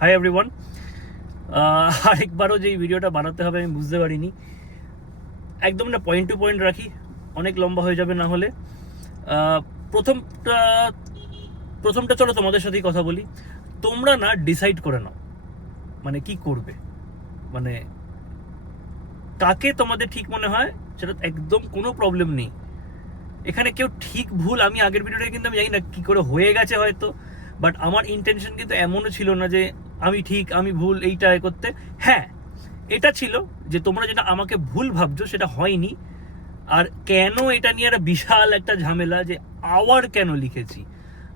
Hi everyone. আরেকবারও যে এই ভিডিওটা বানাতে হবে আমি বুঝতে পারিনি। একদম না, পয়েন্ট টু পয়েন্ট রাখি, অনেক লম্বা হয়ে যাবে না হলে। প্রথমটা প্রথমটা চলো তোমাদের সাথেই কথা বলি। তোমরা না ডিসাইড করে নাও মানে কি করবে, মানে কাকে তোমাদের ঠিক মনে হয় সেটা একদম কোনো প্রবলেম নেই। এখানে কেউ ঠিক ভুল, আমি আগের ভিডিওটা কিন্তু আমি জানি না কি করে হয়ে গেছে হয়তো, বাট আমার ইন্টেনশন কিন্তু এমনও ছিল না যে আমি ঠিক আমি ভুল এইটা করতে। হ্যাঁ, এটা ছিল যে তোমরা যেটা আমাকে ভুল ভাবছো সেটা হয়নি। আর কেন এটা নিয়ে একটা বিশাল একটা ঝামেলা যে আওয়ার কেন লিখেছি,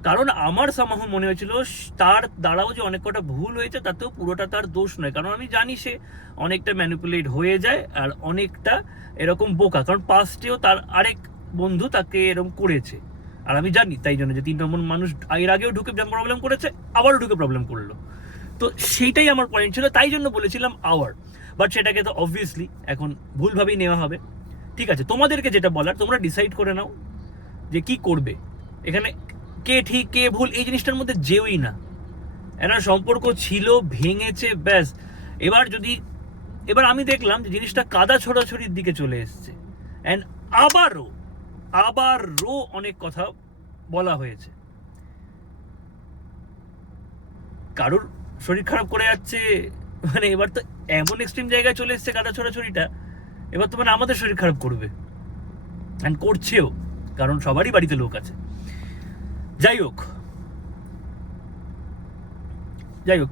কারণ আমার সামাহ মনে হয়েছিল তার দ্বারাও যে অনেক কটা ভুল হয়েছে তাতেও পুরোটা তার দোষ নয়, কারণ আমি জানি সে অনেকটা ম্যানিপুলেট হয়ে যায় আর অনেকটা এরকম বোকা, কারণ পাস্টেও তার আরেক বন্ধু তাকে এরকম করেছে আর আমি জানি, তাই জন্য যে 3 নম্বর মানুষ এর আগেও ঢুকে প্রবলেম করেছে, আবারও ঢুকে প্রবলেম করলো। তো সেইটাই আমার পয়েন্ট ছিল, তাই জন্য বলেছিলাম আওয়ার। বাট সেটাকে তো অবভিয়াসলি এখন ভুলভাবেই নেওয়া হবে। ঠিক আছে, তোমাদেরকে যেটা বলার তোমরা ডিসাইড করে নাও যে কি করবে। এখানে কে ঠিক কে ভুল এই জিনিসটার মধ্যে যেওই না। একটা সম্পর্ক ছিল, ভেঙেছে, ব্যাস। এবার আমি দেখলাম যে জিনিসটা কাদা ছোড়াছড়ির দিকে চলে এসছে, অ্যান্ড আবারও অনেক কথা বলা হয়েছে। কারোর শরীর খারাপ করে যাচ্ছে, মানে এবার তো এমন এক্সট্রিম জায়গায় চলে এসছে কাদা ছোড়াছড়িটা, এবার তো মানে আমাদের শরীর খারাপ করবে, অ্যান্ড করছেও, কারণ সবারই বাড়িতে লোক আছে। যাই হোক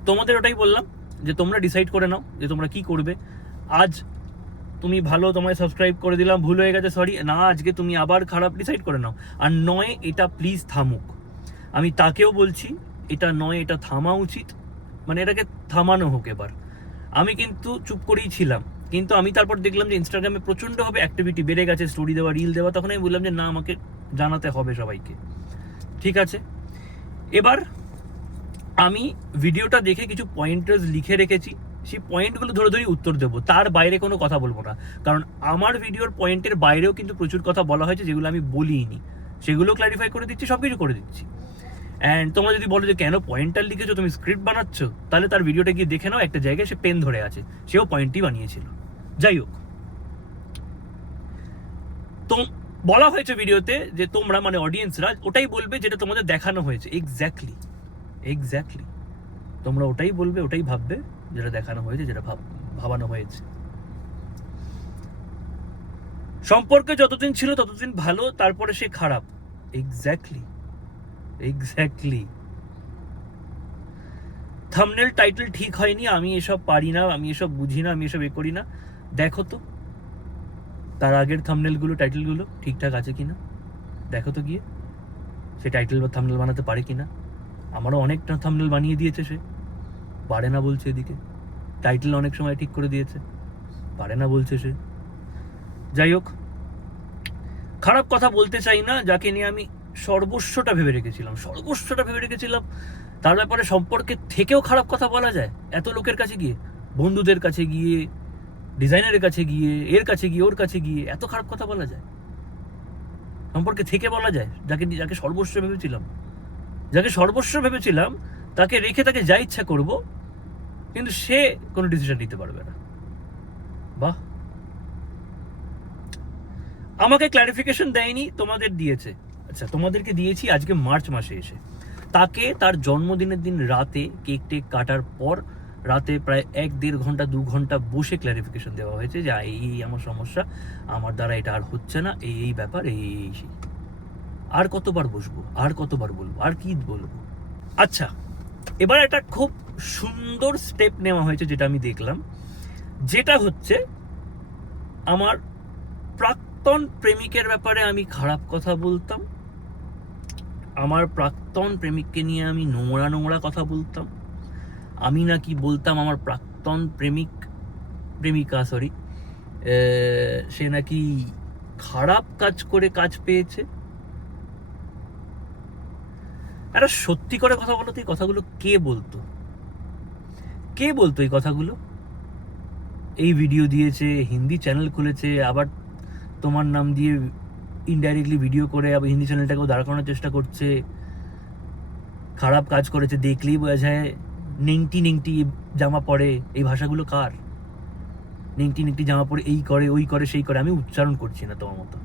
তোমাদের ওটাই বললাম যে তোমরা ডিসাইড করে নাও যে তোমরা কি করবে। আজ তুমি ভালো, তোমায় সাবস্ক্রাইব করে দিলাম, ভুল হয়ে গেছে সরি, না আজকে তুমি আবার খারাপ, ডিসাইড করে নাও। আর নয় এটা প্লিজ থামুক, আমি তাকেও বলছি এটা নয়, এটা থামা উচিত, মানে এটাকে থামানো হোক এবার। আমি কিন্তু চুপ করেই ছিলাম, কিন্তু আমি তারপর দেখলাম যে ইনস্টাগ্রামে প্রচণ্ডভাবে অ্যাক্টিভিটি বেড়ে গেছে, স্টোরি দেওয়া, রিল দেওয়া, তখন আমি বললাম যে না, আমাকে জানাতে হবে সবাইকে। ঠিক আছে, এবার আমি ভিডিওটা দেখে কিছু পয়েন্টার্স লিখে রেখেছি, সেই পয়েন্টগুলো ধরে ধরে উত্তর দেবো, তার বাইরে কোনো কথা বলবো না। কারণ আমার ভিডিওর পয়েন্টের বাইরেও কিন্তু প্রচুর কথা বলা হয়েছে যেগুলো আমি বলিনি, সেগুলো ক্ল্যারিফাই করে দিচ্ছি, সব কিছু করে দিচ্ছি। অ্যান্ড তোমরা যদি বলো যে কেন পয়েন্টার লিখেছো, তুমি স্ক্রিপ্ট বানাচ্ছ, তাহলে তার ভিডিওটা গিয়ে দেখে নাও, একটা জায়গায় সে পেন ধরে আছে, সেও পয়েন্টই বানিয়েছিল। যাই হোক, তো বলা হয়েছে ভিডিওতে যে তোমরা মানে অডিয়েন্সরা ওটাই বলবে যেটা তোমাদের দেখানো হয়েছে। এক্স্যাক্টলি তোমরা ওটাই বলবে, ওটাই ভাববে যেটা দেখানো হয়েছে, যেটা ভাবানো হয়েছে। সম্পর্কে যতদিন ছিল ততদিন ভালো, তারপরে সে খারাপ। এক্স্যাক্টলি থাম্বনেল টাইটেল ঠিক হয়নি, আমি এসব পারি না, আমি এসব বুঝি না, আমি এসব করি না। দেখো তো তার আগের থাম্বনেলগুলো, টাইটেলগুলো ঠিকঠাক আছে কিনা, দেখো তো গিয়ে সে টাইটেল বা থাম্বনেল বানাতে পারে কিনা। আমারও অনেকটা থাম্বনেল বানিয়ে দিয়েছে, সে পারে না বলছে। এদিকে টাইটেল অনেক সময় ঠিক করে দিয়েছে, পারে না বলছে সে। যাই হোক, খারাপ কথা বলতে চাই না, যাকে নিয়ে আমি সর্বস্বটা ভেবে রেখেছিলাম, তার ব্যাপারে সম্পর্কের থেকেও খারাপ কথা বলা যায় এত লোকের কাছে গিয়ে, বন্ধুদের কাছে গিয়ে, ডিজাইনারের কাছে গিয়ে, এর কাছে গিয়ে, ওর কাছে গিয়ে এত খারাপ কথা বলা যায়, সম্পর্কে থেকে বলা যায়। যাকে সর্বস্ব ভেবেছিলাম তাকে রেখে তাকে যা ইচ্ছা করব, কিন্তু সে কোনো ডিসিশন নিতে পারবে না। বাহ, আমাকে ক্ল্যারিফিকেশন দেয়নি, তোমাদের দিয়েছে। আচ্ছা, তোমাদেরকে দিয়েছি আজকে মার্চ মাসে এসে। তাকে তার জন্মদিনের দিন রাতে কেক টেক কাটার পর রাতে প্রায় 1-1.5 ঘন্টা 2 ঘন্টা বসে ক্ল্যারিফিকেশন দেওয়া হয়েছে যে এই আমার সমস্যা, আমার দ্বারা এটা আর হচ্ছে না, এই ব্যাপার, এই সেই। আর কতবার বসবো, আর কতবার বলবো, আর কি বলবো। আচ্ছা, এবার একটা খুব সুন্দর স্টেপ নেওয়া হয়েছে যেটা আমি দেখলাম, যেটা হচ্ছে আমার প্রাক্তন প্রেমিকের ব্যাপারে আমি খারাপ কথা বলতাম, আমার প্রাক্তন প্রেমিককে নিয়ে আমি নোংরা কথা বলতাম, আমি নাকি বলতাম আমার প্রাক্তন প্রেমিকা সে নাকি খারাপ কাজ করে কাজ পেয়েছে। একটা সত্যি করে কথা বলো তো, এই কথাগুলো কে বলতো এই কথাগুলো? এই ভিডিও দিয়েছে, হিন্দি চ্যানেল খুলেছে, আবার তোমার নাম দিয়ে ইনডাইরেক্টলি ভিডিও করে আবার হিন্দি চ্যানেলটাকেও দাঁড় করানোর চেষ্টা করছে, খারাপ কাজ করেছে দেখলেই বোঝা যায়, নেংটি নেংটি জামা পরে, এই ভাষাগুলো কার? নেংটি নেংটি জামা পরে এই করে ওই করে সেই করে, আমি উচ্চারণ করছি না তোমার মতো,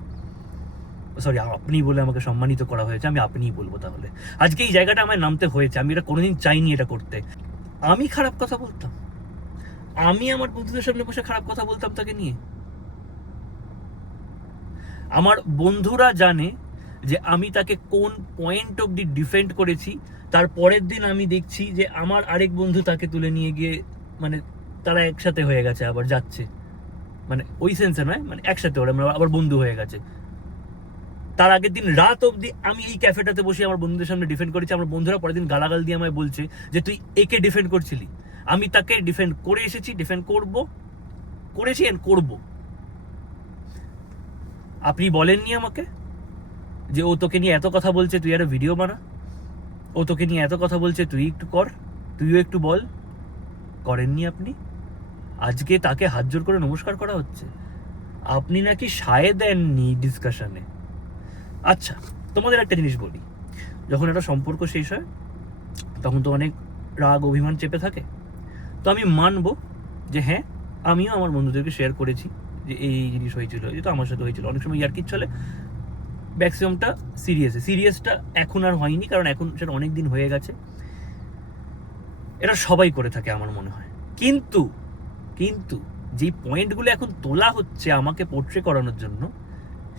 সরি আপনি বলে আমাকে সম্মানিত করা হয়েছে, আমি আপনিই বলবো। তাহলে আজকে এই জায়গাটা আমায় নামতে হয়েছে, আমি এটা কোনোদিন চাইনি এটা করতে। আমি খারাপ কথা বলতাম, আমি আমার বন্ধুদের সামনে বসে খারাপ কথা বলতাম তাকে নিয়ে। আমার বন্ধুরা জানে যে আমি তাকে কোন পয়েন্ট অবধি ডিফেন্ড করেছি। তার পরের দিন আমি দেখছি যে আমার আরেক বন্ধু তাকে তুলে নিয়ে গিয়ে, মানে তারা একসাথে হয়ে গেছে, আবার যাচ্ছে, মানে ওই সেন্সে নয়, মানে একসাথে ওরা আবার বন্ধু হয়ে গেছে। তার আগের দিন রাত অবধি আমি এই ক্যাফেটাতে বসে আমার বন্ধুদের সামনে ডিফেন্ড করেছি। আমার বন্ধুরা পরের দিন গালাগাল দিয়ে আমায় বলছে যে তুই একে ডিফেন্ড করছিলি। আমি তাকে ডিফেন্ড করে এসেছি, ডিফেন্ড করেছি এন্ড করবো। আপনি বলেননি আমাকে যে ও তোকে নিয়ে এত কথা বলছে, তুই একটা ভিডিও বানা। ও তোকে নিয়ে এত কথা বলছে, তুই একটু কর, তুইও একটু বল। করেননি আপনি। আজকে তাকে হাত জোর করে নমস্কার করা হচ্ছে। আপনি নাকি সায় দেননি ডিসকাশনে। আচ্ছা, তোমাদের একটা জিনিস বলি, যখন একটা সম্পর্ক শেষ হয় তখন তো অনেক রাগ অভিমান চেপে থাকে। তো আমি মানবো যে হ্যাঁ, আমিও আমার বন্ধুদেরকে শেয়ার করেছি যে এই জিনিস হয়েছিল, যেটা আমার সাথে হয়েছিল। অনেক সময় ইয়ার্কির চলে, ম্যাক্সিমামটা সিরিয়াসটা এখন আর হয়নি, কারণ এখন সেটা অনেক দিন হয়ে গেছে। এটা সবাই করে থাকে আমার মনে হয়। কিন্তু কিন্তু যে পয়েন্টগুলো এখন তোলা হচ্ছে আমাকে পোর্ট্রে করানোর জন্য,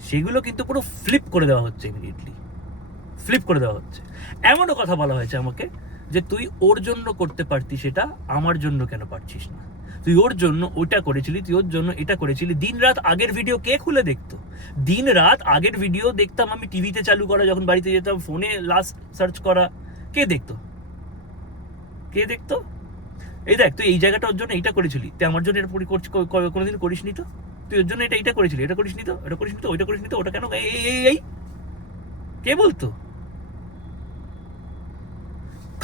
সেগুলো কিন্তু পুরো ফ্লিপ করে দেওয়া হচ্ছে, ইমিডিয়েটলি ফ্লিপ করে দেওয়া হচ্ছে। এমনও কথা বলা হয়েছে আমাকে যে তুই ওর জন্য করতে পারতি, সেটা আমার জন্য কেন পারছিস না? তুই ওর জন্য ওটা করেছিলি, তুই ওর জন্য এটা করেছিলি। দিন রাত আগের ভিডিও কে খুলে দেখতো? দিন রাত আগের ভিডিও দেখতাম আমি, টিভিতে চালু করা, যখন বাড়িতে যেতাম ফোনে লাস্ট সার্চ করা। কে দেখতো? এই দেখ, তুই এই জায়গাটা ওর জন্য এইটা করেছিলি, তুই আমার জন্য এটা কোনোদিন করিসনি তো। তুই ওর জন্য এটা করেছিলি, এটা করিসনি তো, এটা করিসনি তো, ওইটা করিসনি তো, ওটা কেন? এই কে বলতো?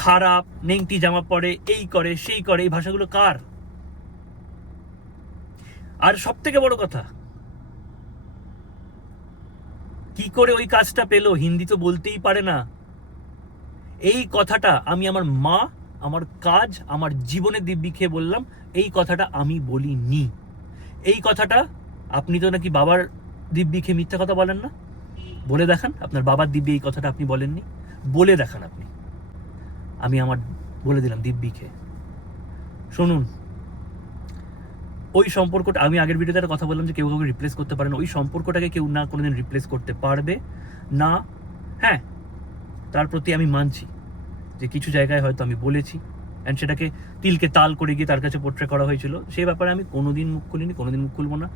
খারাপ, নেংটি জামা পরে, এই করে সেই করে, এই ভাষাগুলো কার? আর সব থেকে বড় কথা, কি করে ওই কাজটা পেলো? হিন্দি তো বলতেই পারে না। এই কথাটা আমি আমার মা, আমার কাজ, আমার জীবনে দিব্যি খেয়ে বললাম, এই কথাটা আমি বলিনি। এই কথাটা আপনি তো নাকি বাবার দিব্যি খেয়ে মিথ্যা কথা বলেন না? বলে দেখান আপনার বাবার দিব্যি এই কথাটা আপনি বলেননি, বলে দেখান আপনি। আমি আমার বলে দিলাম দিব্যি খেয়ে। শুনুন, ওই সম্পর্কটা, আমি আগের ভিডিওতে একটা কথা বললাম যে কেউ কাউকে রিপ্লেস করতে পারে না। ওই সম্পর্কটাকে কেউ না কোনোদিন রিপ্লেস করতে পারবে না। হ্যাঁ, তার প্রতি আমি মানছি যে কিছু জায়গায় হয়তো আমি বলেছি, অ্যান্ড সেটাকে তিলকে তাল করে গিয়ে তার কাছে পোর্ট্রে করা হয়েছিল। সেই ব্যাপারে আমি কোনোদিন মুখ খুলিনি, কোনোদিন মুখ খুলবো না।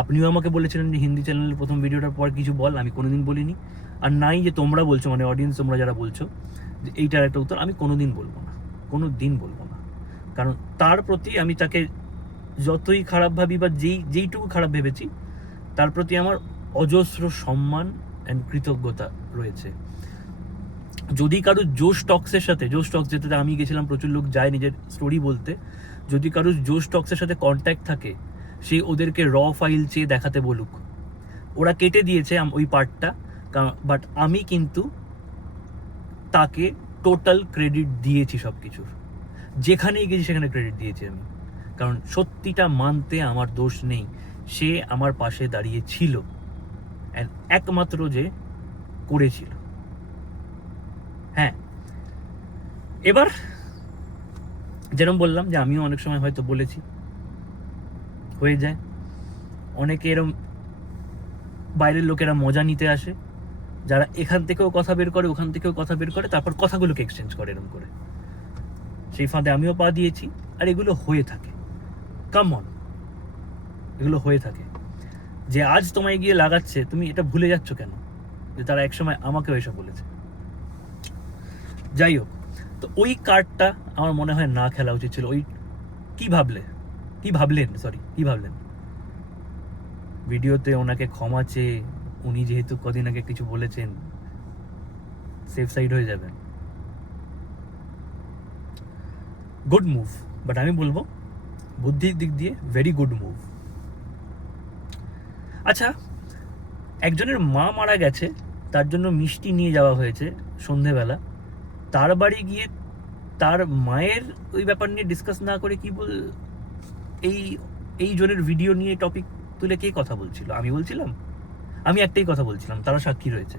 আপনিও আমাকে বলেছিলেন যে হিন্দি চ্যানেলের প্রথম ভিডিওটার পর কিছু বল, আমি কোনোদিন বলিনি। আর নাই যে তোমরা বলছো, মানে অডিয়েন্স তোমরা যারা বলছো যে এইটার একটা উত্তর, আমি কোনোদিন বলবো না, কোনো দিন বলবো না। কারণ তার প্রতি আমি তাকে যতই খারাপ ভাবি বা যেইটুকু খারাপ ভেবেছি, তার প্রতি আমার অজস্র সম্মান অ্যান্ড কৃতজ্ঞতা রয়েছে। যদি কারো জোশ টক্সের সাথে, জোশ টক্স যেটাতে আমি গেছিলাম, প্রচুর লোক যায় নিজের স্টোরি বলতে, যদি কারো জোশ টক্সের সাথে কন্ট্যাক্ট থাকে, সে ওদেরকে র ফাইল চেয়ে দেখাতে বলুক। ওরা কেটে দিয়েছে ওই পার্টটা, বাট আমি কিন্তু তাকে টোটাল ক্রেডিট দিয়েছি সব কিছুর। যেখানেই গেছি সেখানে ক্রেডিট দিয়েছি আমি, কারণ সত্যিটা মানতে আমার দোষ নেই। সে আমার পাশে দাঁড়িয়ে ছিল, অ্যান্ড একমাত্র যে করেছিল। হ্যাঁ, এবার যেরকম বললাম যে আমিও অনেক সময় হয়তো বলেছি, হয়ে যায়। অনেকে এরম বাইরের লোকেরা মজা নিতে আসে, যারা এখান থেকেও কথা বের করে, ওখান থেকেও কথা বের করে, তারপর কথাগুলোকে এক্সচেঞ্জ করে এরম করে। সেই ফাঁদে আমিও পা দিয়েছি, আর এগুলো হয়ে থাকে। কাম অন, এগুলো হয়ে থাকে। যে আজ তোমায় গিয়ে লাগাচ্ছে, তুমি এটা ভুলে যাচ্ছ কেন যে তারা একসময় আমাকেও এসব বলেছে? যাই হোক, তো ওই কার্ডটা আমার মনে হয় না খেলা উচিত ছিল। ওই কি ভাবলেন ভিডিওতে ওনাকে ক্ষমা চেয়ে, উনি যেহেতু কদিন আগে কিছু বলেছেন, সেফ সাইড হয়ে যাবেন। গুড মুভ, বাট আমি বলবো বুদ্ধির দিক দিয়ে ভেরি গুড মুভ। আচ্ছা, একজনের মা মারা গেছে, তার জন্য মিষ্টি নিয়ে যাওয়া হয়েছে সন্ধেবেলা। তার বাড়ি গিয়ে তার মায়ের ওই ব্যাপার নিয়ে ডিসকাস না করে কি বল এই জনের ভিডিও নিয়ে টপিক তুলে কে কথা বলছিল? আমি বলছিলাম? আমি একটাই কথা বলছিলাম, তারা সাক্ষী রয়েছে,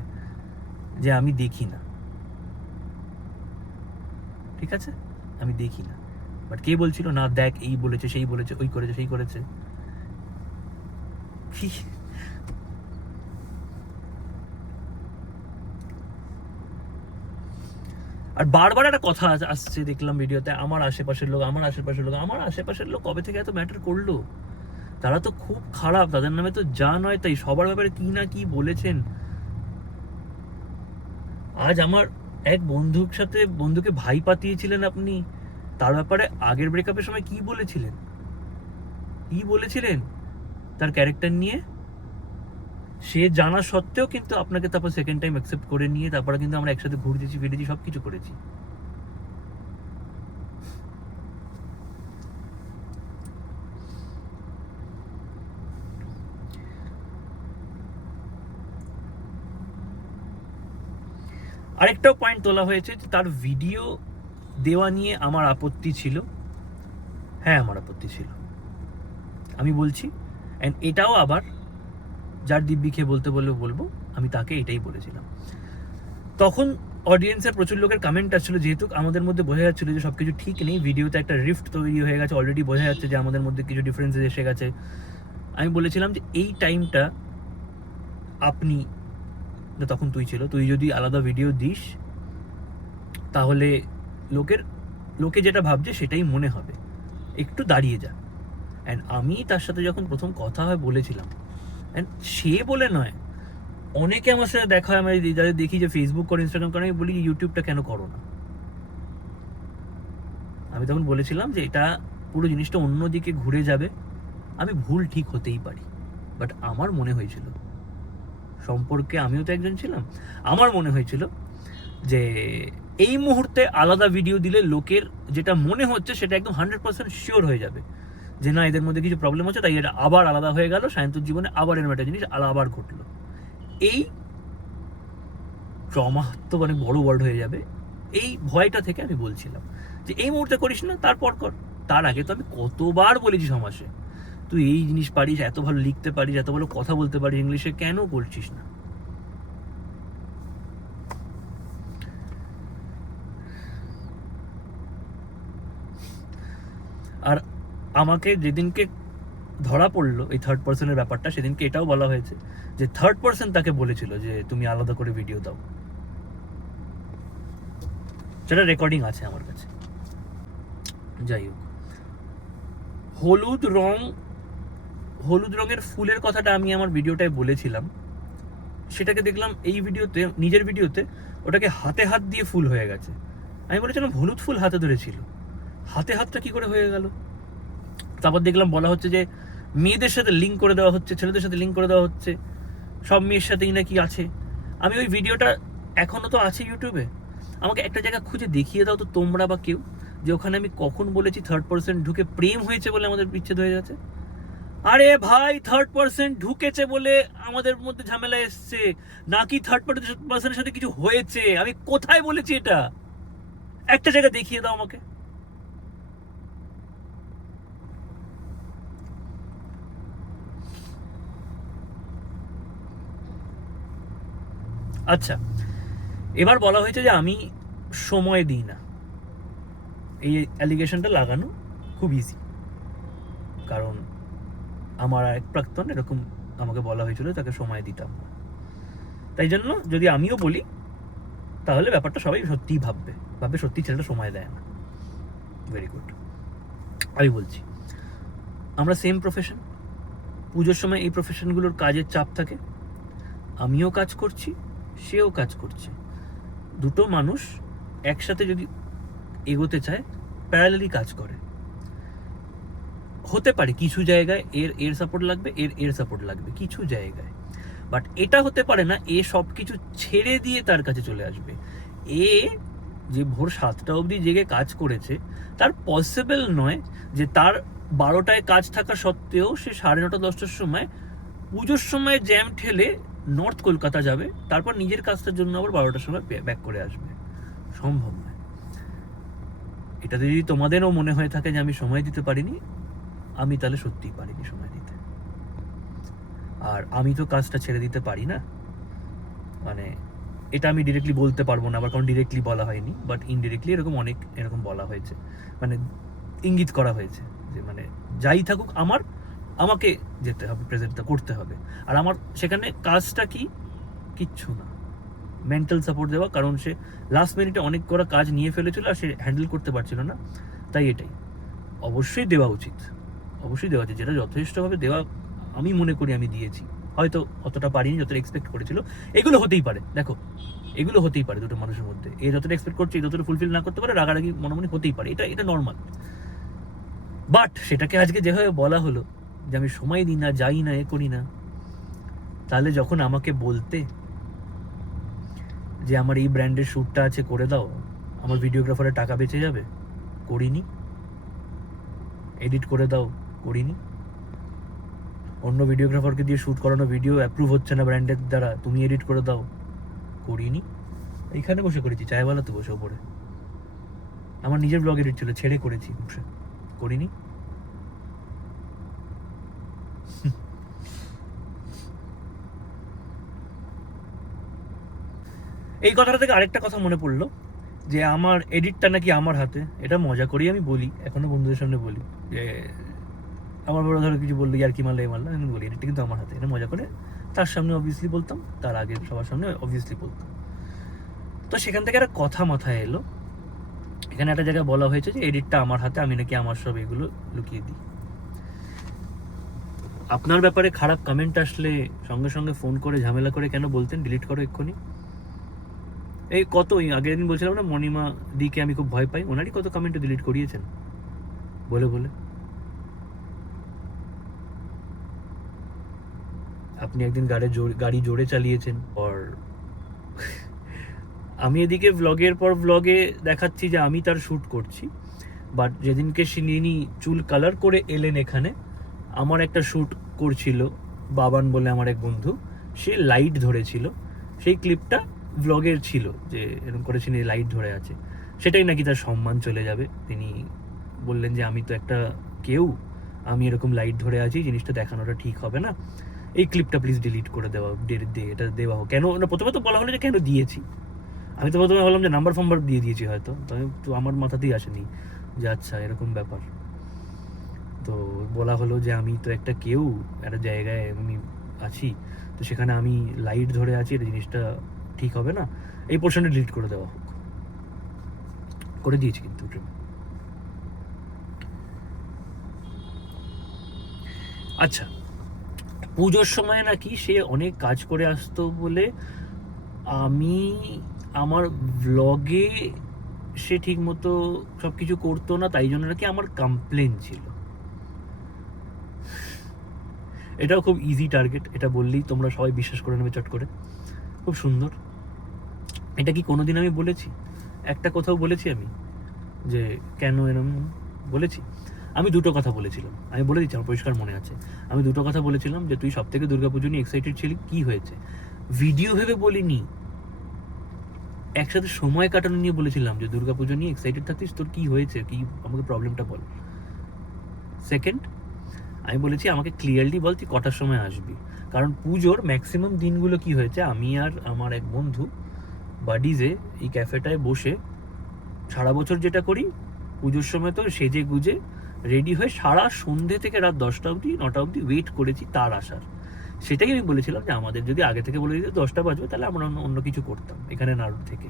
যে আমি দেখি না, ঠিক আছে, আমি দেখি না। বাট কে বলছিল না দেখ এই বলেছে, সেই বলেছে, ওই করেছে, সেই করেছে। আর বারবার একটা কথা আসছে দেখলাম ভিডিওতে, আমার আশেপাশের লোক, আমার আশেপাশের লোক। আমার আশেপাশের লোক কবে থেকে এত ম্যাটার করলো? তারা তো খুব খারাপ, তাদের নামে তো যা নয় তাই, সবার ব্যাপারে কি না কি বলেছেন। আজ আমার এক বন্ধুকে ভাই পাতিয়েছিলেন আপনি, তার ব্যাপারে আগের ব্রেকআপের সময় কি বলেছিলেন, তার ক্যারেক্টার নিয়ে? সে জানা সত্ত্বেও কিন্তু আপনাকে তারপর সেকেন্ড টাইম অ্যাকসেপ্ট করে নিয়ে তারপরে কিন্তু আমরা একসাথে ঘুরতেছি, ফিরেছি, সবকিছু করেছি। আরেকটাও পয়েন্ট তোলা হয়েছে যে তার ভিডিও দেওয়া নিয়ে আমার আপত্তি ছিল। হ্যাঁ, আমার আপত্তি ছিল, আমি বলছি। অ্যান্ড এটাও আবার যার দিব্যিকে বলতে বলবো, আমি তাকে এটাই বলেছিলাম। তখন অডিয়েন্সের প্রচুর লোকের কমেন্ট আসছিল, যেহেতু আমাদের মধ্যে বোঝা যাচ্ছিল যে সব কিছু ঠিক নেই, ভিডিওতে একটা রিফট তৈরি হয়ে গেছে, অলরেডি বোঝা যাচ্ছে যে আমাদের মধ্যে কিছু ডিফারেন্সেস এসে গেছে। আমি বলেছিলাম যে এই টাইমটা আপনি, তখন তুই যদি আলাদা ভিডিও দিস তাহলে লোকে যেটা ভাবছে সেটাই মনে হবে, একটু দাঁড়িয়ে যা। অ্যান্ড আমি তার সাথে যখন প্রথম কথা হয় বলেছিলাম, অ্যান্ড সে বলে নয়, অনেকে আমার সাথে দেখা হয়, আমি যাদের দেখি যে ফেসবুক করে, ইনস্টাগ্রাম করে, আমি বলি ইউটিউবটা কেন করো না? আমি তখন বলেছিলাম যে এটা পুরো জিনিসটা অন্যদিকে ঘুরে যাবে, আমি ভুল ঠিক হতেই পারি, বাট আমার মনে হয়েছিল সম্পর্কে, আমিও তো একজন ছিলাম, আমার মনে হয়েছিল যে এই মুহূর্তে আলাদা ভিডিও দিলে লোকের যেটা মনে হচ্ছে সেটা একদম 100% শিওর হয়ে যাবে যে না, এদের মধ্যে কিছু প্রবলেম হচ্ছে, তাই এটা আবার আলাদা হয়ে গেল, সায়ন্তর জীবনে আবার এরকম একটা জিনিস আবার ঘটলো। এই ট্রমা তো অনেক বড় ওয়ার্ড হয়ে যাবে, এই ভয়টা থেকে আমি বলছিলাম যে এই মুহূর্তে করিস না, তারপর কর। তার আগে তো আমি কতবার বলেছি সমাজে, তুই এই জিনিস পারিস, এত ভালো লিখতে পারিস, এত ভালো কথা বলতে পারিস ইংলিশে, কেন করছিস না? আর আমাকে যেদিনকে ধরা পড়লো এই থার্ড পার্সনের ব্যাপারটা, সেদিনকে এটাও বলা হয়েছে যে থার্ড পার্সন তাকে বলেছিল যে তুমি আলাদা করে ভিডিও দাও। সেটা রেকর্ডিং আছে আমার কাছে। যাই হোক, হলুদ রঙের ফুলের কথাটা আমি আমার ভিডিওটায় বলেছিলাম, সেটাকে দেখলাম এই ভিডিওতে, নিজের ভিডিওতে ওটাকে হাত দিয়ে ফুল হয়ে গেছে। আমি বলেছিলাম হলুদ ফুল হাতে ধরেছিল, হাতটা কি করে হয়ে গেল? তারপর দেখলাম বলা হচ্ছে যে মেয়েদের সাথে লিঙ্ক করে দেওয়া হচ্ছে, ছেলেদের সাথে লিঙ্ক করে দেওয়া হচ্ছে, সব মেয়ের সাথেই নাকি আছে। আমি ওই ভিডিওটা এখনো তো আছে ইউটিউবে, আমাকে একটা জায়গা খুঁজে দেখিয়ে দাও তো তোমরা বা কেউ, যে ওখানে আমি কখন বলেছি থার্ড পার্সন ঢুকে প্রেম হয়েছে বলে আমাদের বিচ্ছেদ হয়ে গেছে। আরে ভাই, থার্ড পার্সন ঢুকেছে বলে আমাদের মধ্যে ঝামেলা এসছে, নাকি থার্ড পার্সনের সাথে কিছু হয়েছে? আমি কোথায় বলেছি এটা? একটা জায়গা দেখিয়ে দাও আমাকে। আচ্ছা, এবার বলা হয়েছে যে আমি সময় দিই না। এই অ্যালিগেশনটা লাগানো খুব ইজি, কারণ আমার এক প্রাক্তন এরকম আমাকে বলা হয়েছিল তাকে সময় দিতাম না, তাই জন্য যদি আমিও বলি তাহলে ব্যাপারটা সবাই সত্যিই ভাববে সত্যি ছেলেটা সময় দেয় না। Very good. আমি বলছি, আমরা সেম প্রফেশন, পুজোর সময় এই প্রফেশনগুলোর কাজের চাপ থাকে, আমিও কাজ করছি, সেও কাজ করছে, দুটো মানুষ একসাথে যদি এগোতে চায় প্যারালালি কাজ করে। হতে পারে কিছু জায়গায় এর সাপোর্ট লাগবে, এর সাপোর্ট লাগবে কিছু জায়গায়, বাট এটা হতে পারে না এ সব কিছু ছেড়ে দিয়ে তার কাছে চলে আসবে। এ যে ভোর 7টা অবধি জেগে কাজ করেছে, তার পসিবল নয় যে তার 12টায় কাজ থাকা সত্ত্বেও সে 9:30 10টার সময় পুজোর সময় জ্যাম ঠেলে নর্থ কলকাতা যাবে, তারপর নিজের কাজটার জন্য আবার 12টার সময় ব্যাক করে আসবে। সম্ভব নয়। এটাতে যদি তোমাদেরও মনে হয়ে থাকে যে আমি সময় দিতে পারিনি, আমি তাহলে সত্যিই পারিনি সময় দিতে। আর আমি তো কাজটা ছেড়ে দিতে পারি না, মানে এটা আমি ডিরেক্টলি বলতে পারবো না, আবার কারণ ডিরেক্টলি বলা হয়নি, বাট ইনডিরেক্টলি এরকম অনেক এরকম বলা হয়েছে, মানে ইঙ্গিত করা হয়েছে যে মানে যাই থাকুক আমাকে যেতে হবে, প্রেজেন্টটা করতে হবে। আর আমার সেখানে কাজটা কিচ্ছু না, মেন্টাল সাপোর্ট দেওয়া, কারণ সে লাস্ট মিনিটে অনেক করা কাজ নিয়ে ফেলেছিল আর সে হ্যান্ডেল করতে পারছিল না, তাই এটাই অবশ্যই দেওয়া উচিত, অবশ্যই দেওয়া উচিত, যেটা যথেষ্টভাবে দেওয়া আমি মনে করি আমি দিয়েছি। হয়তো অতটা পারিনি যতটা এক্সপেক্ট করেছিল, এগুলো হতেই পারে, দেখো এগুলো হতেই পারে দুটো মানুষের মধ্যে, এ যতটা এক্সপেক্ট করছে এই যতটা ফুলফিল না করতে পারে, রাগারাগি মনে হতেই পারে, এটা নর্মাল। বাট সেটাকে আজকে যেভাবে বলা হলো যে আমি সময় দিই না, যাই না, এ করি না, তাহলে যখন আমাকে বলতে যে আমার এই ব্র্যান্ডের শ্যুটটা আছে করে দাও, আমার ভিডিওগ্রাফারের টাকা বেঁচে যাবে, করিনি। এডিট করে দাও, করিনি। অন্য ভিডিওগ্রাফারকে দিয়ে শ্যুট করানো ভিডিও অ্যাপ্রুভ হচ্ছে না ব্র্যান্ডের দ্বারা, তুমি এডিট করে দাও, করিনি। এইখানে বসে করেছি, চায়ওয়ালাতে বসে ওপরে, আমার নিজের ব্লগ এডিট ছিল, ছেড়ে করেছি, বসে করিনি। এই কথাটা থেকে আরেকটা কথা মনে পড়লো, যে আমার এডিটটা নাকি আমার হাতে, এটা মজা করেই আমি বলি, এখনো বন্ধুদের সামনে বলি যে আমার বড় ধরো কিছু বললো আর কি মারলো এই মারলো, আমি বলি এডিটটা কিন্তু আমার হাতে, এটা মজা করে তার সামনে অবভিয়াসলি বলতাম, তার আগে সবার সামনে অবভিয়াসলি বলতাম। তো সেখান থেকে একটা কথা মাথায় এলো, এখানে একটা জায়গায় বলা হয়েছে যে এডিটটা আমার হাতে, আমি নাকি আমার সব এগুলো লুকিয়ে দিই। আপনার ব্যাপারে খারাপ কমেন্ট আসলে সঙ্গে সঙ্গে ফোন করে ঝামেলা করে কেন বলতেন ডিলিট করো এক্ষুনি? এই কত আগের দিন বলছিলাম না মণিমা দিকে আমি খুব ভয় পাই, ওনারই কত কমেন্ট ডিলিট করিয়েছেন বলে বলে। আপনি একদিন গাড়ি জোরে চালিয়েছেন, আর আমি এদিকে ভ্লগের পর ভ্লগে দেখাচ্ছি যে আমি তার শ্যুট করছি, বাট যেদিনকে সিনি চুল কালার করে এলেন এখানে, আমার একটা শ্যুট করছিল বাবান বলে আমার এক বন্ধু, সে লাইট ধরেছিল, সেই ক্লিপটা ভ্লগের ছিল, যে এরকম করে সিনি লাইট ধরে আছে, সেটাই নাকি তার সম্মান চলে যাবে। তিনি বললেন যে আমি তো একটা কেউ, আমি এরকম লাইট ধরে আছি, জিনিসটা দেখানোটা ঠিক হবে না, এই ক্লিপটা প্লিজ ডিলিট করে এটা দেওয়া হোক। কেন না, প্রথমে তো বলা হলো যে কেন দিয়েছি, আমি তো প্রথমে বললাম যে নাম্বার ফাম্বার দিয়ে দিয়েছি হয়তো, তবে তো আমার মাথাতেই আসেনি যে আচ্ছা এরকম ব্যাপার। তো বলা হলো যে আমি তো একটা কেউ, একটা জায়গায় আমি আছি, তো সেখানে আমি লাইট ধরে আছি, এটা জিনিসটা ঠিক হবে না, এই পোর্শনটা ডিলিট করে দেওয়া হোক। করে দিয়েছি কিন্তু। আচ্ছা, পুজোর সময় নাকি সে অনেক কাজ করে আসতো বলে আমি আমার ব্লগে সে ঠিক মতো সব কিছু করতো না, তাই জন্য নাকি আমার কমপ্লেন ছিল। এটাও খুব ইজি টার্গেট, এটা বললেই তোমরা সবাই বিশ্বাস করে নেবে চট করে, খুব সুন্দর। এটা কি কোনোদিন আমি বলেছি? একটা কোথাও বলেছি আমি যে কেন এরম বলেছি? আমি দুটো কথা বলেছিলাম, আমি বলে দিচ্ছি, আমার পরিষ্কার মনে আছে। আমি দুটো কথা বলেছিলাম, যে তুই সব থেকে দুর্গাপুজো নিয়ে এক্সাইটেড ছিলি, কি হয়েছে? ভিডিও ভেবে বলিনি, একসাথে সময় কাটানো নিয়ে বলেছিলাম যে দুর্গাপুজো নিয়ে এক্সাইটেড থাকিস, তোর কি হয়েছে, কি আমাকে প্রবলেমটা বল। সেকেন্ড, আমি বলেছি আমাকে ক্লিয়ারলি বল তুই কটার সময় আসবি, কারণ পুজোর ম্যাক্সিমাম দিনগুলো কি হয়েছে, আমি আর আমার এক বন্ধু বাডিজে এই ক্যাফেটায় বসে সারা বছর যেটা করি, পুজোর সময় তো সেজে গুজে রেডি হয়ে সারা সন্ধ্যে থেকে রাত 10টা অবধি 9টা অবধি ওয়েট করেছি তার আসার। সেটাই আমি বলেছিলাম যে আমাদের যদি আগে থেকে বলে দিতে 10টা বাজবে, তাহলে আমরা অন্য কিছু করতাম এখানে নাড়ুর থেকে।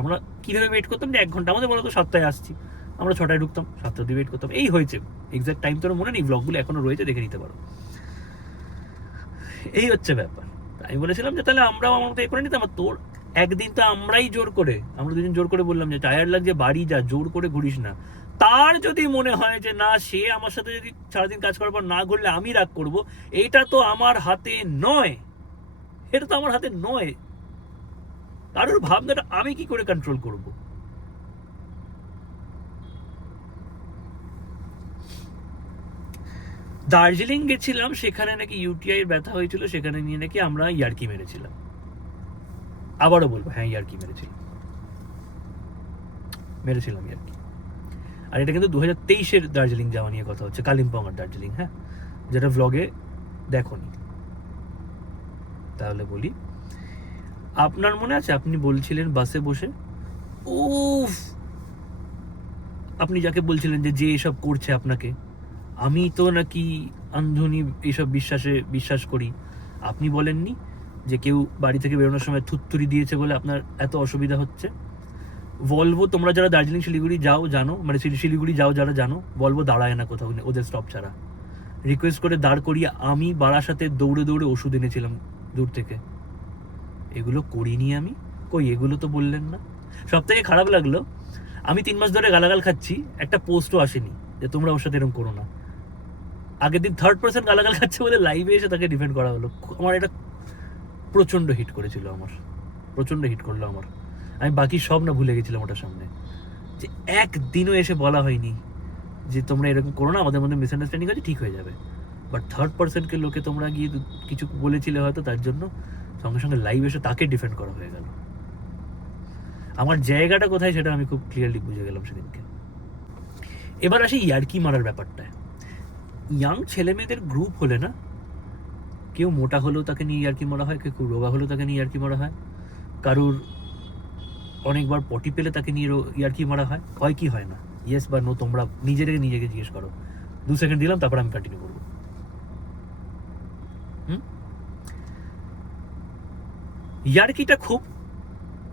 আমরা কীভাবে ওয়েট করতাম, যে 1 ঘন্টা, আমাদের বলো তো 7টায় আসছি, আমরা 6টায় ঢুকতাম, 7টা অবধি ওয়েট করতাম, এই হয়েছে। এক্সাক্ট টাইম তোর মনে নেই, ব্লগগুলো এখনো রয়েছে, দেখে নিতে পারো। এই হচ্ছে ব্যাপার। আমি বলেছিলাম যে তাহলে আমরাও আমার মতো এ করে নিতাম, তোর একদিন তো আমরাই জোর করে, আমরা দুদিন জোর করে বললাম যে টায়ার্ড লাগছে বাড়ি যা, জোর করে ঘুরিস না। তার যদি মনে হয় যে না, সে আমার সাথে যদি সারাদিন কাজ করার পর না ঘুরলে আমি রাগ করবো, এটা তো আমার হাতে নয়, এটা তো আমার হাতে নয়। কারোর ভাবনাটা আমি কি করে কন্ট্রোল করব? দার্জিলিং গেছিলাম, সেখানে নাকি ইউটিআই এর ব্যথা হয়েছিল, সেখানে নিয়ে নাকি আমরা ইয়ার্কি মেরেছিলাম। আবারও বলবো, হ্যাঁ ইয়ার্কি মেরেছিলাম ইয়ার্কি। আর এটা কিন্তু 2023-এর দার্জিলিং যাওয়া নিয়ে কথা হচ্ছে, কালিম্পং আর দার্জিলিং, হ্যাঁ, যেটা ভ্লগে দেখোনি। তাহলে বলি, আপনার মনে আছে আপনি বলছিলেন বাসে বসে, উফ, আপনি যাকে বলছিলেন যে এসব করছে আপনাকে, আমি তো নাকি আন্ধুনি এইসব বিশ্বাস করি। আপনি বলেননি যে কেউ বাড়ি থেকে বেরোনোর সময় থুত্তুরি দিয়েছে বলে আপনার এত অসুবিধা হচ্ছে? ভলভো, তোমরা যারা দার্জিলিং শিলিগুড়ি যাও জানো, মানে শিলিগুড়ি যাও যারা জানো, ভলভো দাঁড়ায় না কোথাও ওদের স্টপ ছাড়া। রিকোয়েস্ট করে দাঁড় করিয়ে আমি বারাসাতে দৌড়ে দৌড়ে ওষুধ এনেছিলাম দূর থেকে। এগুলো করিনি আমি? কই, এগুলো তো বললেন না। সব থেকে খারাপ লাগলো, আমি 3 মাস ধরে গালাগাল খাচ্ছি, একটা পোস্টও আসেনি যে তোমরা ওর সাথে এরকম করো না। আগের দিন থার্ড পার্সন গালাগাল খাচ্ছে বলে লাইভে এসে তাকে ডিফেন্ড করা হলো। আমার এটা প্রচণ্ড হিট করেছিল, প্রচণ্ড হিট করলো আমার। আমি বাকি সব না ভুলে গেছিলাম ওটার সামনে, যে একদিনও এসে বলা হয়নি যে তোমরা এরকম করো না, আমাদের মধ্যে মিসআন্ডারস্ট্যান্ডিং আছে, ঠিক হয়ে যাবে। বাট থার্ড পার্সনকে লোকে তোমরা গিয়ে কিছু বলেছিলে হয়তো, তার জন্য সঙ্গে সঙ্গে লাইভ এসে তাকে ডিফেন্ড করা হয়ে গেল। আমার জায়গাটা কোথায় সেটা আমি খুব ক্লিয়ারলি বুঝে গেলাম সেদিনকে। এবার আসি ইয়ার্কি মারার ব্যাপারটায়। ইয়াং ছেলে মেয়েদের গ্রুপ হলে না, কেউ মোটা হলেও তাকে নিয়ে ইয়ার্কি মারা হয়, কেউ রোগা হলেও তাকে নিয়ে ইয়ার্কি মারা হয়, কারুর অনেকবার পটি পেলে তাকে নিয়ে ইয়ার্কি মারা হয়। হয় কি হয় না? ইয়েস বা নো তোমরা নিজেকে জিজ্ঞেস করো। 2 সেকেন্ড দিলাম, তারপর আমি কন্টিনিউ করবো। ইয়ার্কিটা খুব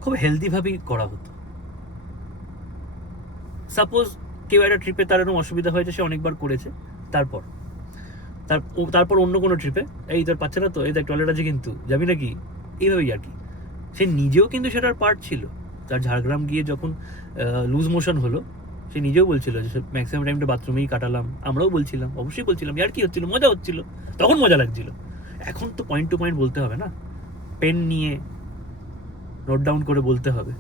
খুব হেলদিভাবেই করা হতো। সাপোজ কেউ একটা ট্রিপে তার এরকম অসুবিধা হয়েছে, সে অনেকবার করেছে, তারপর অন্য কোনো ট্রিপে, এই তোর পাচ্ছে না তো, এই দেখ টয়লেট আছে কিন্তু, যাবি নাকি, এইভাবেই আর কি। সে নিজেও কিন্তু সেটার পার্ট ছিল। তার ঝাড়গ্রাম গিয়ে যখন লুজ মোশন হলো, সে নিজেও বলছিল যে ম্যাক্সিমাম টাইমটা বাথরুমেই কাটালাম। আমরাও বলছিলাম, অবশ্যই বলছিলাম, ইয়ার কি হচ্ছিল, মজা হচ্ছিল, তখন মজা লাগছিল। এখন তো পয়েন্ট টু পয়েন্ট বলতে হবে না, পেন নিয়ে নোট ডাউন করে বলতে হবে।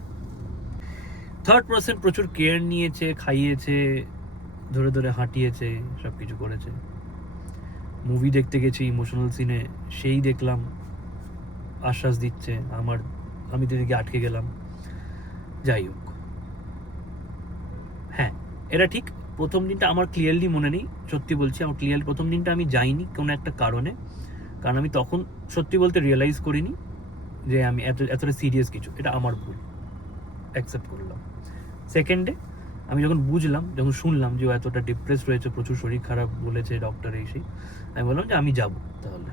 থার্ড পার্সন প্রচুর কেয়ার নিয়েছে, খাইয়েছে, ধরে ধরে হাঁটিয়েছে, সব কিছু করেছে। মুভি দেখতে গেছি ইমোশনাল সিনে, সেই দেখলাম আশ্বাস দিচ্ছে, আমি দিদিকে আটকে গেলাম। যাই হোক, হ্যাঁ এটা ঠিক। প্রথম দিনটা আমার ক্লিয়ারলি মনে নেই, সত্যি বলছি, আমার ক্লিয়ার প্রথম দিনটা আমি যাইনি কোনো একটা কারণে, কারণ আমি তখন সত্যি বলতে রিয়েলাইজ করিনি যে আমি এতটা সিরিয়াস কিছু, এটা আমার ভুল, অ্যাকসেপ্ট করলাম। সেকেন্ডে আমি যখন বুঝলাম, যখন শুনলাম যে ও এতটা ডিপ্রেসড রয়েছে, প্রচুর শরীর খারাপ বলেছে ডক্টর এই সেই, আমি বললাম যে আমি যাবো তাহলে।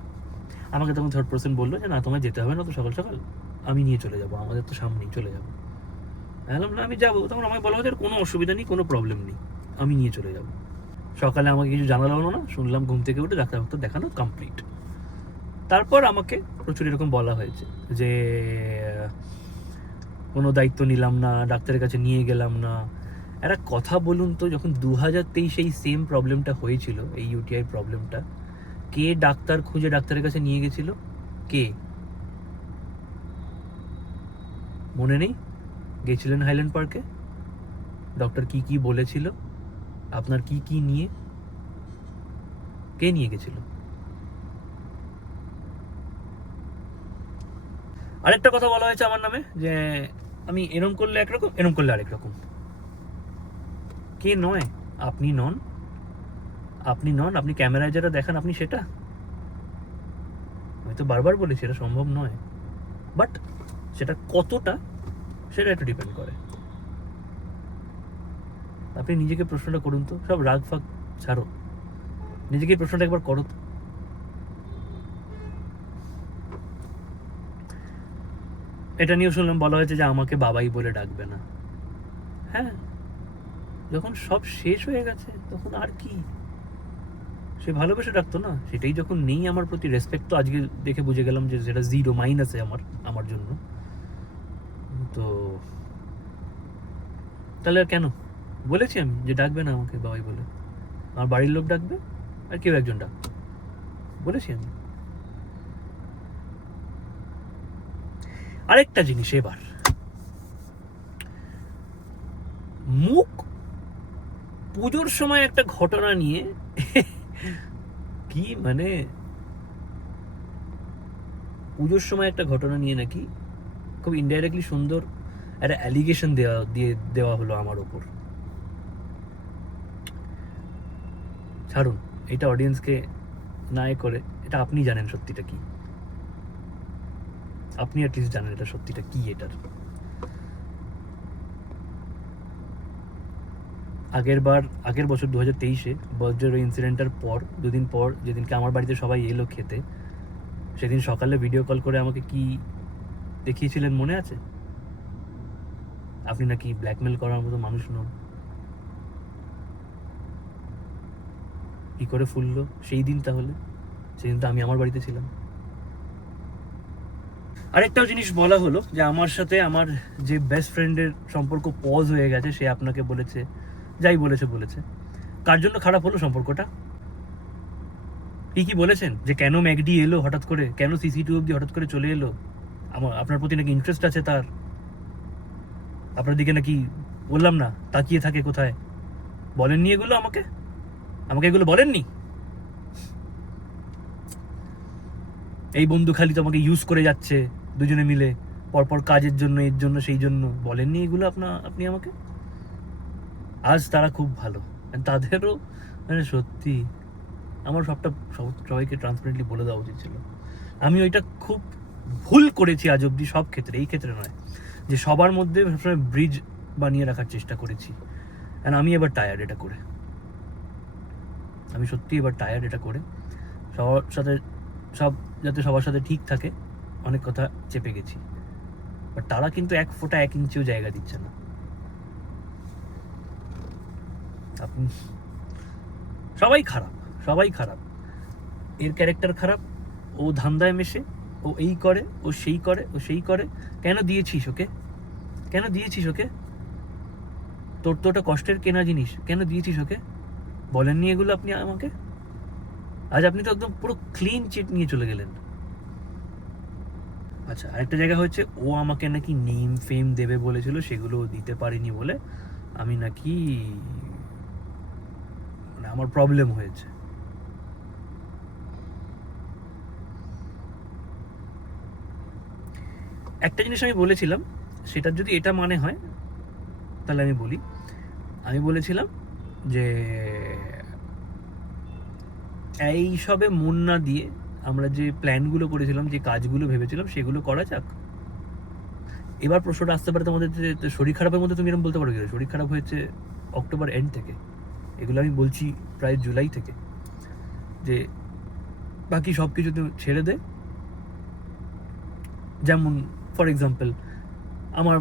আমাকে তখন থার্ড পার্সন বললো যে না, তোমায় যেতে হবে না তো, সকাল সকাল আমি নিয়ে চলে যাবো, আমাদের তো সামনেই, চলে যাবো। বললাম না আমি যাবো। তখন আমাকে বলা হচ্ছে কোনো অসুবিধা নেই, কোনো প্রবলেম নেই, আমি নিয়ে চলে যাবো। সকালে আমাকে কিছু জানালো না, শুনলাম ঘুম থেকে উঠে ডাক্তার দেখানো কমপ্লিট। তারপর আমাকে প্রচুর এরকম বলা হয়েছে যে কোনো দায়িত্ব নিলাম না, ডাক্তারের কাছে নিয়ে গেলাম না। একটা কথা বলুন তো, যখন 2023 এই সেম প্রবলেমটা হয়েছিল, এই ইউটিআই প্রবলেমটা, কে ডাক্তার খুঁজে ডাক্তারের কাছে নিয়ে গেছিল? কে? মনে নেই? গেছিলেন হাইল্যান্ড পার্কে, ডক্টর কি বলেছিল, আপনার কি নিয়ে, কে নিয়ে গেছিল? আরেকটা কথা বলা হয়েছে আমার নামে, যে আমি এরম করলে একরকম, এরম করলে আরেক রকম। কে নয়? আপনি নন, আপনি ক্যামেরায় যেটা দেখান আপনি সেটা। আমি তো বারবার বলেছি এটা সম্ভব নয়, বাট সেটা কতটা সেটা একটু ডিপেন্ড করে। আপনি নিজেকে প্রশ্নটা করুন তো, সব রাগ ফাগ ছাড়ো, নিজেকে প্রশ্নটা একবার করো তো। এটা নিয়েও শুনলাম বলা হয়েছে যে আমাকে বাবাই বলে ডাকবে না। হ্যাঁ, যখন সব শেষ হয়ে গেছে তখন আর কি, সে ভালোবেসে ডাকতো না, সেটাই যখন নেই আমার প্রতি রেসপেক্ট, তো আজকে দেখে বুঝে গেলাম যে সেটা জিরো, মাইনাসে আমার জন্য। তো তাহলে আর কেন বলেছি আমি যে ডাকবে না আমাকে বাবাই বলে, আমার বাড়ির লোক ডাকবে আর কেউ একজন ডাকবে, বলেছি আমি। আরেকটা জিনিস, এবার মুখ পুজোর সময় একটা ঘটনা নিয়ে কি মানে, পুজোর সময় একটা ঘটনা নিয়ে নাকি খুব ইনডাইরেক্টলি সুন্দর একটা অ্যালিগেশন দেওয়া হলো আমার ওপর। ছাড়ুন, এটা অডিয়েন্সকে না করে, এটা আপনি জানেন সত্যিটা কি, আপনি অ্যাটলিস্ট জানেন এটা সত্যিটা কি এটার। আগের বছর 2023-এ বজ্রের ওই ইনসিডেন্টটার পর 2 দিন পর যেদিনকে আমার বাড়িতে সবাই এলো খেতে, সেদিন সকালে ভিডিও কল করে আমাকে কি দেখিয়েছিলেন মনে আছে? আপনি নাকি ব্ল্যাকমেল করার মতো মানুষ নন। কি করে ফুললো সেই দিন? তাহলে সেদিন তো আমি আমার বাড়িতে ছিলাম। আরেকটাও জিনিস বলা হলো যে আমার সাথে আমার যে বেস্ট ফ্রেন্ডের সম্পর্ক পজ হয়ে গেছে, সে আপনাকে বলেছে, যাই বলেছে। কার জন্য খারাপ হলো সম্পর্কটা? কি বলেছেন যে কেন ম্যাকডি এলো হঠাৎ করে, কেন CCTV অব্দি হঠাৎ করে চলে এলো? আপনার প্রতি নাকি ইন্টারেস্ট আছে তার, আপনার দিকে নাকি বললাম না তাকিয়ে থাকে কোথায়? বলেননি এগুলো আমাকে এগুলো বলেননি? এই বন্ধু খালি তোমাকে ইউজ করে যাচ্ছে দুজনে মিলে, পরপর কাজের জন্য, এর জন্য, সেই জন্য। বলেননি এগুলো আপনি আমাকে? আজ তারা খুব ভালো, তাদেরও মানে সত্যি আমার সবাইকে ট্রান্সপারেন্টলি বলে দেওয়া উচিত ছিল। আমি ওইটা খুব ভুল করেছি আজ অব্দি, সব ক্ষেত্রে, এই ক্ষেত্রে নয়, যে সবার মধ্যে সবসময় ব্রিজ বানিয়ে রাখার চেষ্টা করেছি। অ্যান্ড আমি এবার টায়ার্ড এটা করে, আমি সত্যি এবার টায়ার্ড এটা করে। সবার সাথে যাতে সবার সাথে ঠিক থাকে, অনেক কথা চেপে গেছি, বাট তারা কিন্তু 1 ফোঁটা 1 ইঞ্চিও জায়গা দিচ্ছে না। আপনি সবাই খারাপ, এর ক্যারেক্টার খারাপ, ও ধান্দায় মেশে, ও এই করে, ও সেই করে। কেন দিয়েছিস ওকে? তোর তো ওটা কষ্টের কেনা জিনিস, কেন দিয়েছিস ওকে? বলেননি এগুলো আপনি আমাকে? আজ আপনি তো একদম পুরো ক্লিন চিট নিয়ে চলে গেলেন। আচ্ছা, আরেকটা জায়গা হচ্ছে, ও আমাকে নাকি নেম ফেম দেবে বলেছিল, সেগুলো দিতে পারিনি বলে আমি নাকি, মানে আমার প্রবলেম হয়েছে। একটা জিনিস আমি বলেছিলাম, সেটার যদি এটা মানে হয় তাহলে আমি বলেছিলাম যে এইসবে মন না দিয়ে আমরা যে প্ল্যানগুলো করেছিলাম, যে কাজগুলো ভেবেছিলাম, সেগুলো করা যাক। এবার প্রশ্নটা আসতে পারে তোমাদের যে শরীর খারাপের মধ্যে তুমি এরকম বলতে পারো কি? শরীর খারাপ হয়েছে অক্টোবর এন্ড থেকে, এগুলো আমি বলছি প্রায় জুলাই থেকে, যে বাকি সব কিছু তুমি ছেড়ে দে। যেমন ফর এক্সাম্পল, আমার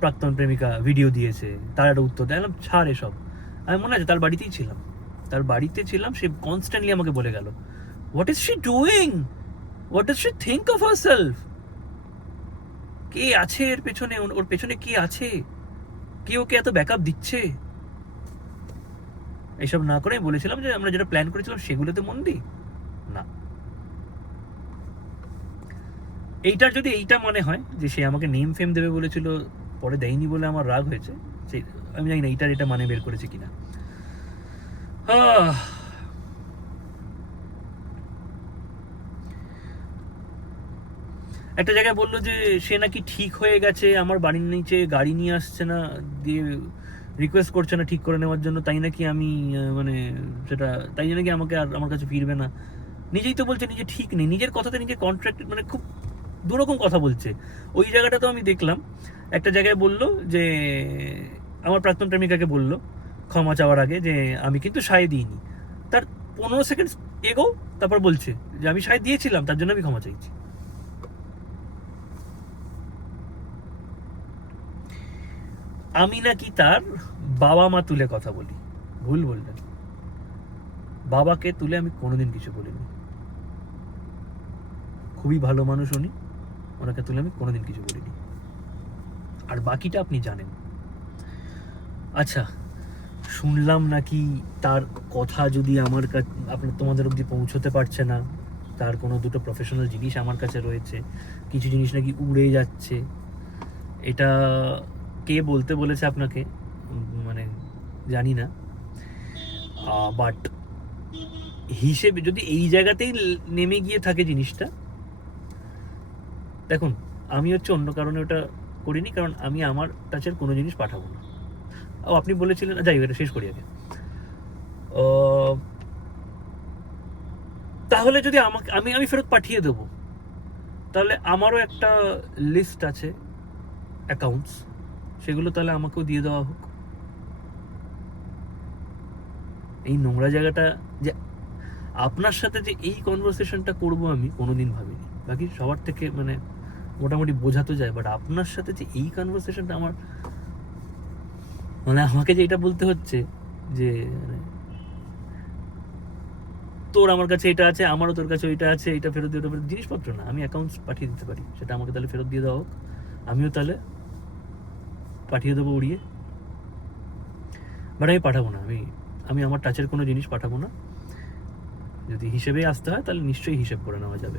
প্রাক্তন প্রেমিকা ভিডিও দিয়েছে, তার একটা উত্তর দিলাম, ছাড় এসব। আমি মনে আছে তার বাড়িতে ছিলাম, সে কনস্ট্যান্টলি আমাকে বলে গেল, what is she doing, what does she think of herself, কে আছে এর পেছনে, ওর পেছনে কে আছে, কে ওকে এত ব্যাকআপ দিচ্ছে? এইসব না করে বলেছিলাম যে আমরা যেটা প্ল্যান করেছিলাম সেগুলোতে মন দিই না। এইটার যদি এইটা মনে হয় যে সে আমাকে নেম ফেম দেবে বলেছিল, পরে দেয়নি বলে আমার রাগ হয়েছে, আমি জানি না এটা মানে বের করেছে কিনা। একটা জায়গায় বললো যে সে নাকি ঠিক হয়ে গেছে, আমার বাড়ির নিচে গাড়ি নিয়ে আসছে না, দিয়ে রিকোয়েস্ট করছে না ঠিক করে নেওয়ার জন্য, তাই নাকি আমি মানে সেটা, তাই নাকি আমাকে আর আমার কাছে ফিরবে না। নিজেই তো বলছে নিজে ঠিক নেই, নিজের কথাতে নিজে কন্ট্রাক্ট, মানে খুব দুরকম কথা বলছে। ওই জায়গাটা তো আমি দেখলাম, একটা জায়গায় বললো যে আমার প্রাক্তন প্রেমিকাকে বললো ক্ষমা চাওয়ার আগে যে আমি কিন্তু সায় দিইনি, তার 15 সেকেন্ড এগো তারপর বলছে যে আমি সায় দিয়েছিলাম, তার জন্য আমি ক্ষমা চাইছি। আমি নাকি তার বাবা মা তুলে কথা বলি, ভুল বললেন, বাবাকে তুলে আমি কোনোদিন কিছু বলিনি। খুবই ভালো মানুষ উনি, ওনাকে তুলে আমি কোনোদিন কিছু বলিনি, আর বাকিটা আপনি জানেন। আচ্ছা, শুনলাম নাকি তার কথা যদি আমার কাছে, তোমাদের অবধি পৌঁছতে পারছে না, তার কোনো দুটো প্রফেশনাল জিনিস আমার কাছে রয়েছে, কিছু জিনিস নাকি উড়ে যাচ্ছে। এটা কে বলতে বলেছে আপনাকে মানে জানি না, বাট হিসেবে যদি এই জায়গাতেই নেমে গিয়ে থাকে জিনিসটা, দেখুন আমি হচ্ছে অন্য কারণে ওটা করিনি, কারণ আমি আমার কাছের কোনো জিনিস পাঠাবো না। ও আপনি বলেছিলেন, যাই এটা শেষ করি আগে। তাহলে যদি আমাকে আমি ফেরত পাঠিয়ে দেবো, তাহলে আমারও একটা লিস্ট আছে অ্যাকাউন্টস, সেগুলো তাহলে আমাকেও দিয়ে দেওয়া হোক। এই নোংরা জায়গাটা যে আপনার সাথে যে এই কনভারসেশনটা করবো আমি কোনোদিন ভাবিনি। বাকি সবার থেকে মানে মোটামুটি বোঝাতে যায়, বাট আপনার সাথে যে এই কনভারসেশনটা আমার মানে আমাকে যে এটা বলতে হচ্ছে যে মানে, তোর আমার কাছে এটা আছে, আমারও তোর কাছে ওইটা আছে, এটা ফেরত দিয়ে, ওটা ফেরত, জিনিসপত্র না, আমি অ্যাকাউন্টস পাঠিয়ে দিতে পারি, সেটা আমাকে তাহলে ফেরত দিয়ে দেওয়া হোক, আমিও তাহলে পাঠিয়ে দেবো উড়িয়ে। বাট আমি পাঠাবো না, আমি আমার টাচের কোনো জিনিস পাঠাবো না। যদি হিসেবে আসতে হয় তাহলে নিশ্চয়ই হিসেব করে নেওয়া যাবে।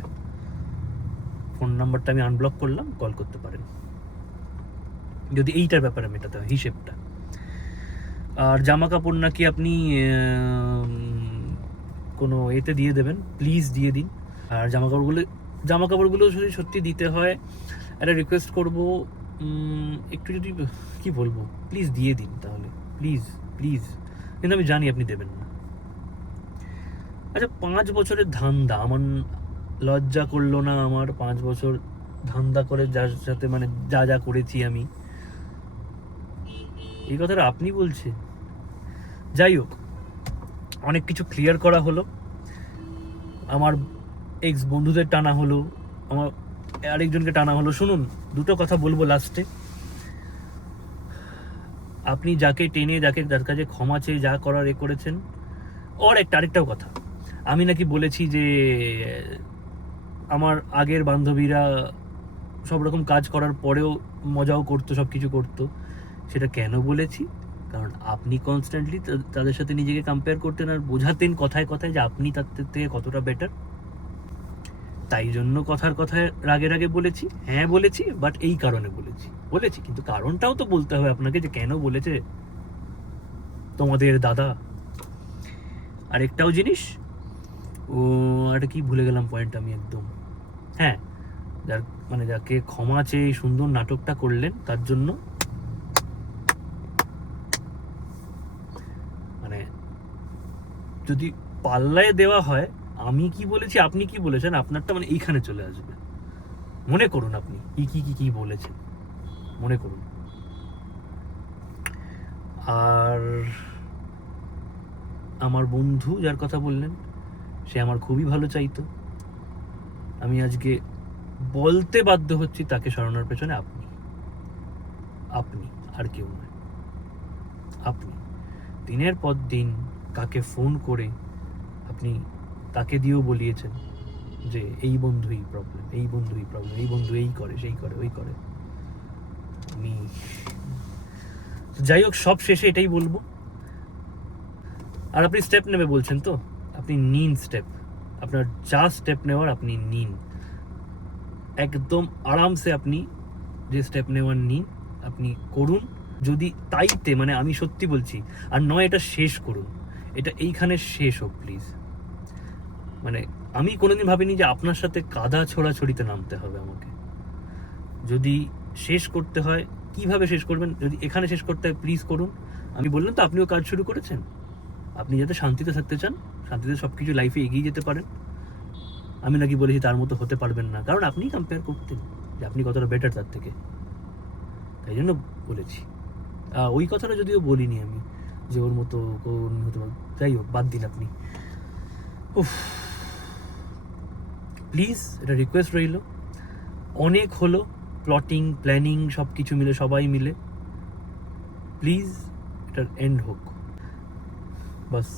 ফোন নাম্বারটা আমি আনব্লক করলাম, কল করতে পারেন যদি এইটার ব্যাপারে মেটাতে হয় হিসেবটা। আর জামা কাপড় নাকি আপনি কোনো এতে দিয়ে দেবেন, প্লিজ দিয়ে দিন। আর জামা কাপড়গুলো যদি সত্যি দিতে হয়, একটা রিকোয়েস্ট করবো, একটু যদি কি বলবো, প্লিজ দিয়ে দিন তাহলে, প্লিজ প্লিজ। কিন্তু আমি জানি আপনি দেবেন না। আচ্ছা, 5 বছরের ধান্দা, আমার লজ্জা করলো না আমার 5 বছর ধান্দা করে যার সাথে মানে যা যা করেছি আমি, এই কথাটা আপনি বলছেন? যাই হোক, অনেক কিছু ক্লিয়ার করা হলো, আমার এক্স বন্ধুদের টানা হলো, আমার আরেকজনকে টানা হলো। শুনুন, দুটো কথা বলবো লাস্টে। আপনি যাকে টেনে, যার কাছে ক্ষমা চেয়ে যা করার এ করেছেন, ওর আরেকটাও কথা, আমি নাকি বলেছি যে আমার আগের বান্ধবীরা সব রকম কাজ করার পরেও মজাও করতো, সব কিছু করতো। সেটা কেন বলেছি? কারণ আপনি কনস্ট্যান্টলি তাদের সাথে নিজেকে কম্পেয়ার করতেন আর বোঝাতেন কথায় কথায় যে আপনি তাদের থেকে কতটা বেটার। তাই জন্য কথায় রাগে বলেছি, হ্যাঁ বলেছি, বাট এই কারণে বলেছি, কিন্তু কারণটাও তো বলতে হবে আপনাকে যে কেন বলেছে তোমাদের দাদা। আরেকটাও জিনিস, একটা কি ভুলে গেলাম পয়েন্ট আমি একদম, হ্যাঁ, যাকে ক্ষমা চেয়ে সুন্দর নাটকটা করলেন তার জন্য মানে যদি পাল্লায় দেওয়া হয়, আমি কি বলেছি আপনি কি বলেছেন, আপনারটা মানে এইখানে চলে আসবে। মনে করুন আপনি কি বলেছেন, মনে করুন। আর আমার বন্ধু যার কথা বললেন, সে আমার খুবই ভালো চাইতো। আমি আজকে বলতে বাধ্য হচ্ছি তাকে সরানোর পেছনে আপনি আর কেউ নয়। আপনি দিনের পর দিন কাকে ফোন করে আপনি তাকে দিয়েও বলিয়েছেন যে এই বন্ধুই প্রবলেম, এই বন্ধু এই করে, সেই করে, ওই করে। আমি যাই হোক, সব শেষে এটাই বলবো, আর আপনি স্টেপ নেবে বলছেন তো, আপনি নিন স্টেপ, আপনার যা স্টেপ নেওয়ার আপনি নিন, একদম আরামসে আপনি যে স্টেপ নেওয়ার নিন, আপনি করুন। যদি তাইতে মানে আমি সত্যি বলছি, আর নয় এটা শেষ করুন, এটা এইখানে শেষ হোক প্লিজ। মানে আমি কোনোদিন ভাবিনি যে আপনার সাথে কাদা ছোড়াছড়িতে নামতে হবে আমাকে। যদি শেষ করতে হয়, কিভাবে শেষ করবেন, যদি এখানে শেষ করতে হয় প্লিজ করুন। আমি বললাম তো, আপনিও কাজ শুরু করেছেন, আপনি যাতে শান্তিতে থাকতে চান, শান্তিতে সব কিছু লাইফে এগিয়ে যেতে পারেন। আমি নাকি বলেছি তার মতো হতে পারবেন না, কারণ আপনিই কম্পেয়ার করতেন যে আপনি কতটা বেটার তার থেকে, তাই জন্য বলেছি। ওই কথাটা যদিও বলিনি আমি যে ওর মতো কোন হতে পারে, যাই হোক বাদ দিন আপনি। প্লিজ, এটা রিকোয়েস্ট রইল, অনেক হলো প্লটিং প্ল্যানিং সব কিছু মিলে, সবাই মিলে, প্লিজ এটার এন্ড হোক, বাস।